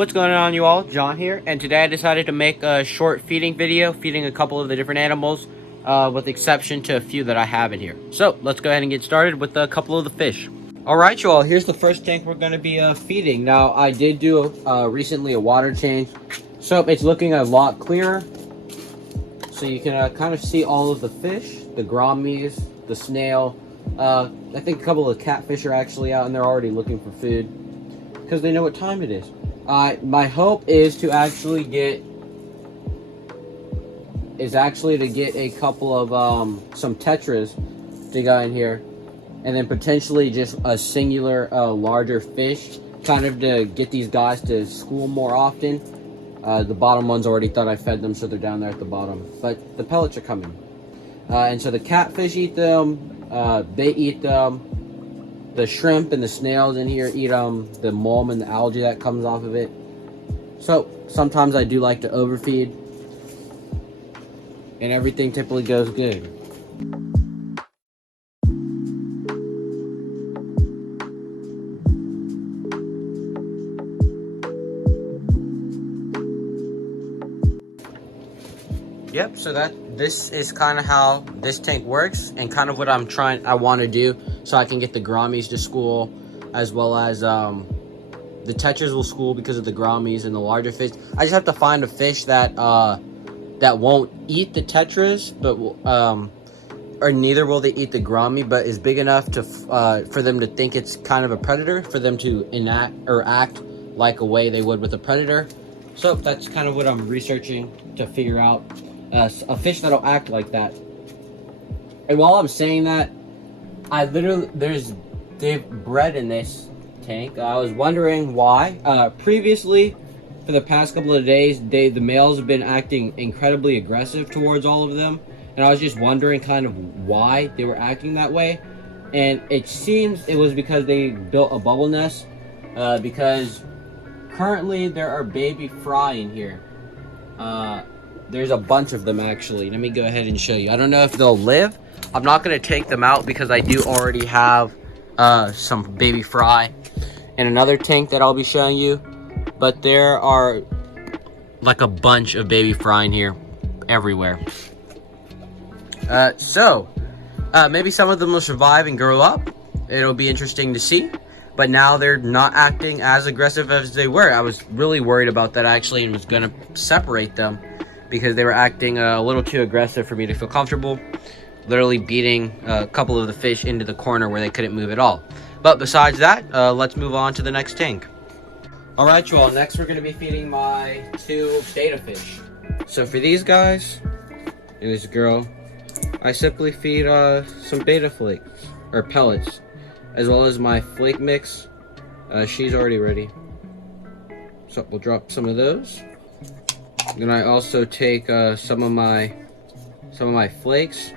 What's going on, you all? John here, and today I decided to make a short feeding video, feeding a couple of the different animals, with exception to a few that I have in here. So let's go ahead and get started with a couple of the fish. Alright, you all, here's the first tank we're going to be feeding. Now, I did do recently a water change, so it's looking a lot clearer. So you can kind of see all of the fish, the gouramis, the snail. I think a couple of catfish are actually out and they're already looking for food because they know what time it is. My hope is to actually get a couple of some tetras to go in here, and then potentially just a singular larger fish, kind of to get these guys to school more often. The bottom ones already thought I fed them, so they're down there at the bottom, but the pellets are coming. And so the catfish eat them, they eat them. The shrimp and the snails in here eat the mulm and the algae that comes off of it. So sometimes I do like to overfeed, and everything typically goes good. Yep, so this is kind of how this tank works, and kind of what I want to do, so I can get the gouramis to school, as well as the tetras will school because of the gouramis and the larger fish. I just have to find a fish that that won't eat the tetras, but or neither will they eat the gourami, but is big enough to for them to think it's kind of a predator, for them to act like a way they would with a predator. So that's kind of what I'm researching to figure out. A fish that'll act like that. And while I'm saying that, they've bred in this tank. I was wondering why. Previously, for the past couple of days, the males have been acting incredibly aggressive towards all of them, and I was just wondering kind of why they were acting that way. And it seems it was because they built a bubble nest, because currently there are baby fry in here. There's a bunch of them, actually. Let me go ahead and show you. I don't know if they'll live. I'm not going to take them out because I do already have some baby fry in another tank that I'll be showing you. But there are like a bunch of baby fry in here everywhere. Maybe some of them will survive and grow up. It'll be interesting to see. But now they're not acting as aggressive as they were. I was really worried about that, actually, and was going to separate them, because they were acting a little too aggressive for me to feel comfortable, literally beating a couple of the fish into the corner where they couldn't move at all. But besides that, let's move on to the next tank. Alright, you all, next we're going to be feeding my 2 beta fish. So for these guys, and this girl, I simply feed some beta flakes, or pellets, as well as my flake mix. She's already ready. So we'll drop some of those. Then I also take some of my flakes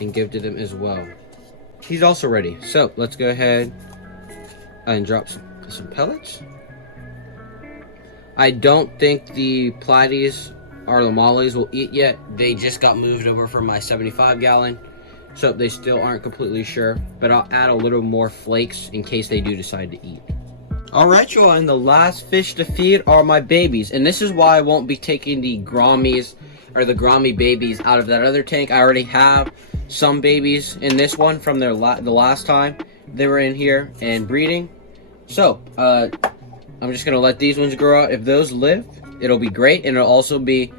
and give to them as well. He's also ready. So let's go ahead and drop some pellets. I don't think the platies or the mollies will eat yet. They just got moved over from my 75 gallon. So they still aren't completely sure. But I'll add a little more flakes in case they do decide to eat. Alright, y'all, and the last fish to feed are my babies. And this is why I won't be taking the gouramis or the gourami babies out of that other tank. I already have some babies in this one from the last time they were in here and breeding. So, I'm just going to let these ones grow out. If those live, it'll be great. And it'll also be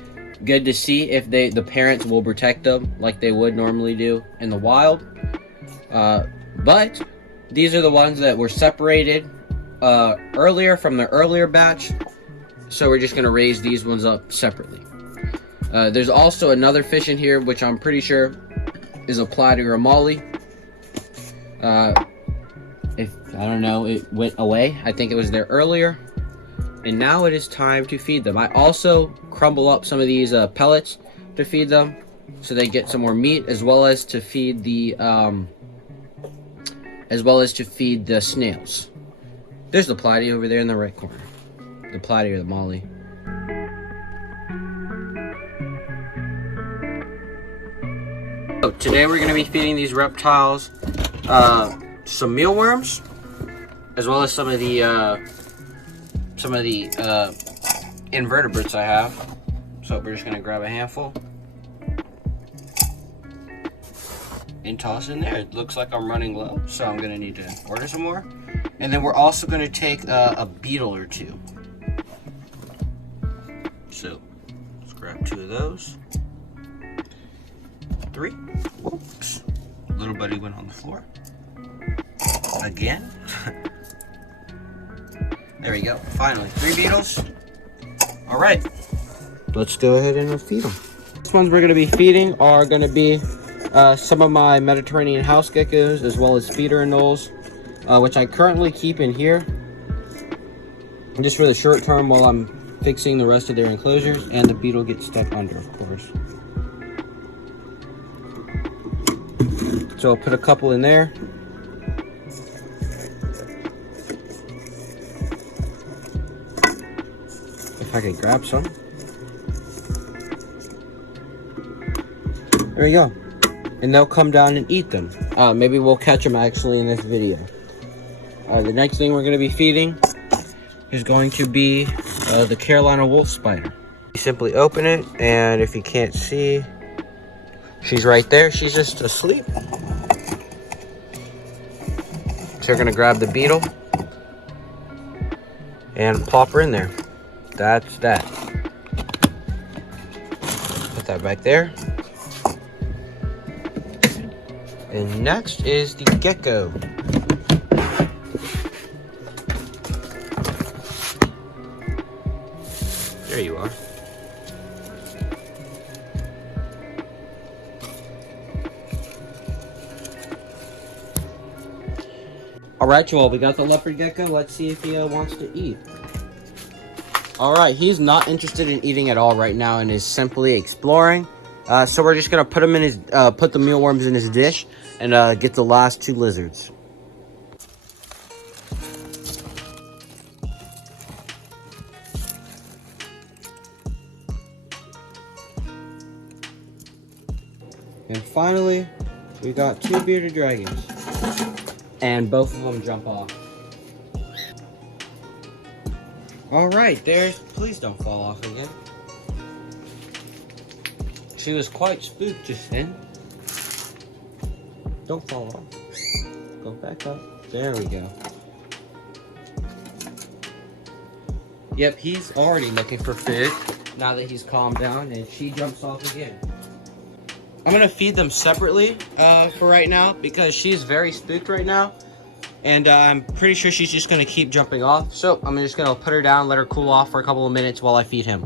good to see if the parents will protect them like they would normally do in the wild. But these are the ones that were separated earlier from the earlier batch, so we're just going to raise these ones up separately. There's also another fish in here which I'm pretty sure is a platy or a molly. If I don't know, it went away. I think it was there earlier, and now it is time to feed them. I also crumble up some of these pellets to feed them, so they get some more meat, as well as to feed the snails. There's the platy over there in the right corner. The platy or the molly. So today we're going to be feeding these reptiles some mealworms, as well as some of the some of the invertebrates I have. So we're just gonna grab a handful and toss in there. It looks like I'm running low, so I'm gonna need to order some more. And then we're also gonna take a beetle or two. So let's grab 2 of those. 3. Whoops. Little buddy went on the floor. Again. There we go. Finally, 3 beetles. All right. Let's go ahead and feed them. Next ones we're gonna be feeding are gonna be some of my Mediterranean house geckos, as well as feeder anoles, which I currently keep in here just for the short term while I'm fixing the rest of their enclosures, and the beetle gets stuck under, of course. So I'll put a couple in there. If I could grab some. There we go. And they'll come down and eat them. Maybe we'll catch them actually in this video. The next thing we're going to be feeding is going to be the Carolina wolf spider. You simply open it, and if you can't see, she's right there. She's just asleep. So you're going to grab the beetle and plop her in there. That's that. Put that back there. And next is the gecko. There you are. Alright, y'all, we got the leopard gecko. Let's see if he wants to eat. Alright, he's not interested in eating at all right now and is simply exploring. So we're just gonna put him in his, put the mealworms in his dish and get the last 2 lizards. And finally, we got 2 bearded dragons. And both of them jump off. Alright, please don't fall off again. She was quite spooked just then. Don't fall off. Go back up. There we go. Yep, he's already looking for food now that he's calmed down, and she jumps off again. I'm gonna feed them separately for right now because she's very spooked right now, and I'm pretty sure she's just gonna keep jumping off. So I'm just gonna put her down, let her cool off for a couple of minutes while I feed him.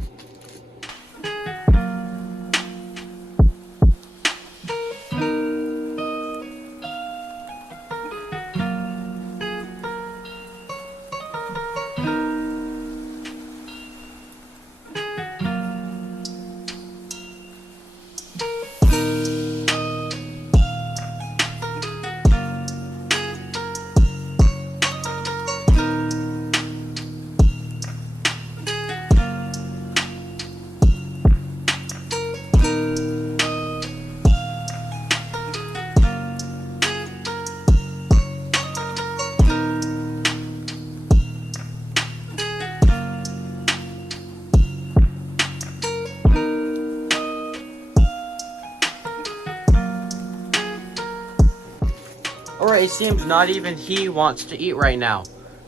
Alright, it seems not even he wants to eat right now.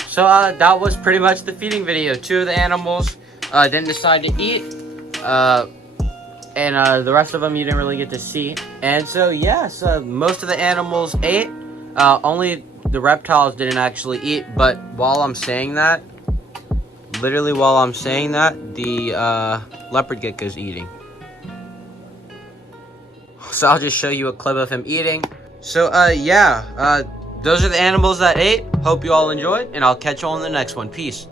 So that was pretty much the feeding video. 2 of the animals didn't decide to eat. And the rest of them you didn't really get to see. And so yes, most of the animals ate. Only the reptiles didn't actually eat. But while I'm saying that, literally while I'm saying that, the leopard gecko's eating. So I'll just show you a clip of him eating. So, yeah, those are the animals that ate. Hope you all enjoyed, and I'll catch you all in the next one. Peace.